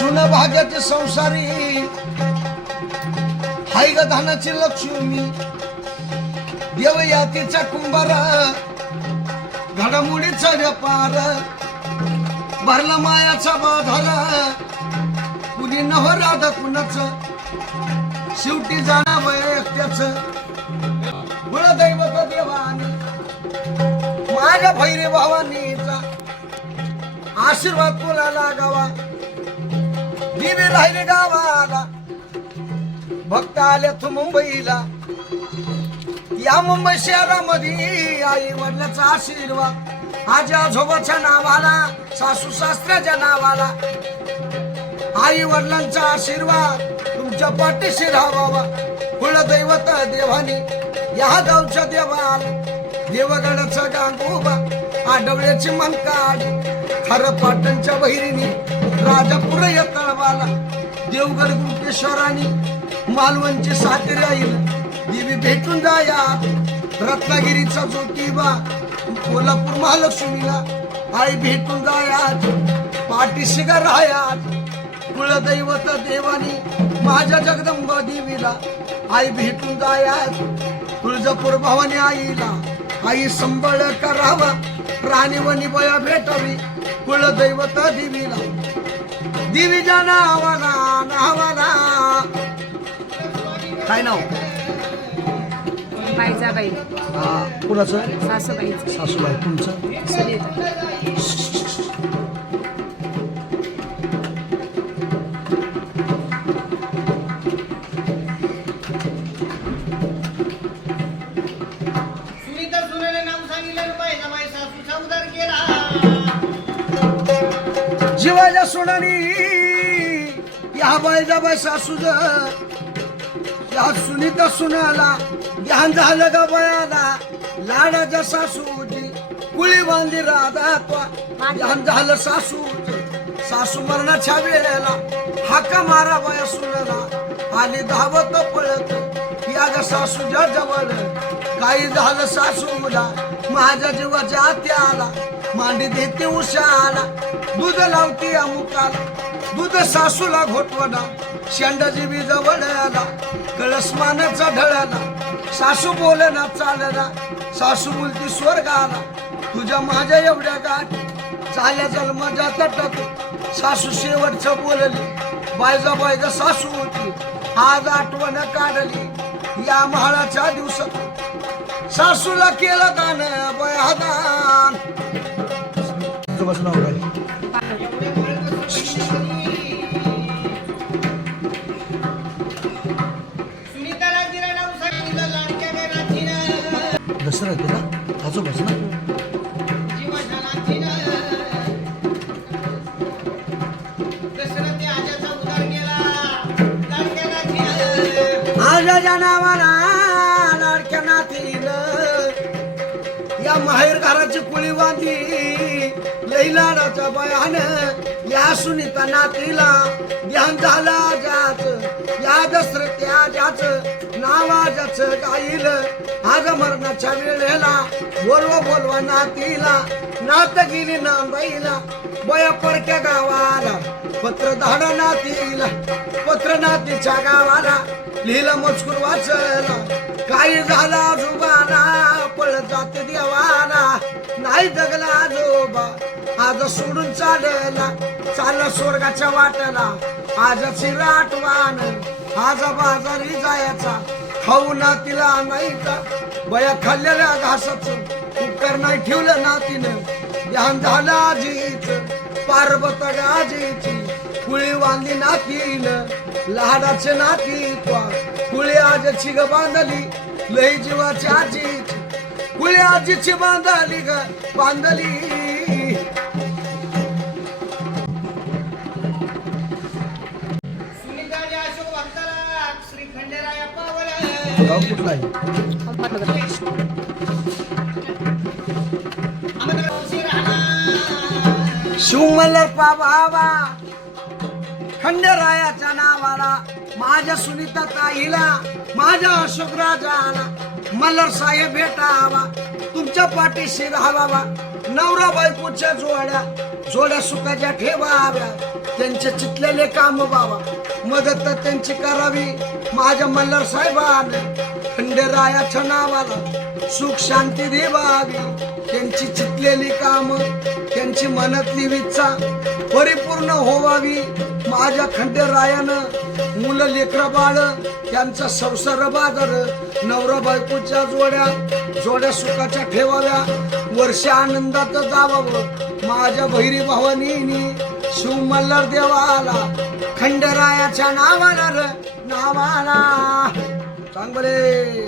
सुन भाग्याची संसारी. हाय ग धानाची लक्ष्मी. देव यातीचा कुंभार घडामोडीचा व्यापार भरला मायाचा बाधार. कुणी नव राधा कुणाच. शेवटी जाणा वय एकट्याच. कुळदैवत देवानी. माझ्या भैरे भावानीचा. आशीर्वाद तुला लागावा दिवे राहिले गावाला. भक्त आले तू मुंबईला. या मुंबई शहरामध्ये आई वडिलाचा आशीर्वाद. आजी आजोबाच्या नावाला सासू सासऱ्याच्या नावाला. आई वडिलांचा आशीर्वाद तुमच्या पाठीशी राहावा. कुलदैवत देवानी या गावच्या देवाला. देवगडाचा गांगोबा आडवळ्याची मनकाड खरं पाटणच्या बहिरीनी राजापूर या तळवाला देवगड गुंटेश्वराने मालवणची सातेरे येईल देवी भेटून जाया. रत्नागिरीचा ज्योतिबा कोल्हापूर महालक्ष्मीला आई भेटून जायात पाठीशी राहयात रायात देवानी माझ्या जगदंबा देवीला आई भेटून जायात तुळजापूर भवानी आईला आई संबळ करावा. राणीवणी बया भेटावी. कुलदैवत देवीला. देवीच्या नावाला नावाला काय नाव? बाईजाबाई हा कुणाचं? सासूबाईचं. सासूबाई तुमचं? सुनीता. शिवाजा सोडानी या बायजाबाई सासूज या सुनीता सुनाला ध्यान झालं ग बयाला लाडाच्या सासूजी कुळी बांधी राधा त्वा ध्यान झालं सासूची सासू मरणाच्या वेळेला हाका मारा बया सुनला. आली धावत पळत या ग सासूच्या जवळ. काही झालं सासूला माझ्या जीवाच्या आत्या आला मांडी देते उशाला. दूध लावती अमुकाला. दूध सासूला घोटवडा शेंडाची बी जवळ आला कळसमानाचा ढळाला. सासू बोलना चालला. सासू बोलती स्वर्गाला. तुझ्या माझ्या एवढ्या गाठी. चाल्या चल मजा तटत सासू शेवटचं बोलली. बायजा बायजा सासू होती. आज आठवण काढली. या महाळाच्या दिवसात सासूला केलं दान बयादान बस सांगितलं लाडक्या नाथीनं दसरा येते ना आजोबाच ना? जीवाच्या नाथीनं या माहेर घराची कुळी बांधली लई बयान या सुनीता नातीला ध्यान झाला आजाच या दसरत्या आजाच नाव आजाच गाईल. आज मरणाच्या वेळेला बोलवा बोलवा नातीला नात गेली नांदाईला बया परक्या गावाला पत्र धाडा नातीला पत्र नातीच्या गावाला लिहिलं मजकूर वाचला काही झाला अजून? नाही जगला आजोबा आज सोडून चालला. चालला स्वर्गाच्या वाट्याला. आजची आठवान. आज बाजारी जायचा. खाऊ नातीला नाही का बया खाल्लेल्या घासाचं. कुकर नाही ठेवलं नातीनं ध्यान झालं आजीच. पार्वत गाजीची. कुळी बांधली नातीन लहानाचे नाती त्वा. कुळी आजची ग बांधली. लई जीवाची आजीची. आजीची बांधली ग बांधली. शिवमल्लर बाबा खंडरायाच्या नावाला. माझ्या सुनीता ताईला माझ्या अशोक राजाला मल्हार साहेब भेटावा तुमच्या पाठीशी राहावा नवरा बायकोच्या जोड्या जोड्या सुखाच्या ठेवाव्या त्यांचे चितलेले काम बाबा मदत तर त्यांची करावी माझ्या मल्हार साहेबाने खंडेरायाच्या नावाला सुख शांती देवावी. त्यांची चितलेली काम त्यांची मनातली विच्छा परिपूर्ण होवावी. माझ्या खंडेरायानं मुलं लेकर बाळ त्यांचा संसार बाजार नवरा बायकोच्या जोड्या जोड्या सुखाच्या ठेवाव्या वर्ष आनंदात जावावं. माझ्या बहिरी भावानी शिव मल्हार देवाला खंडरायाच्या नावाला र नावाला. चांगले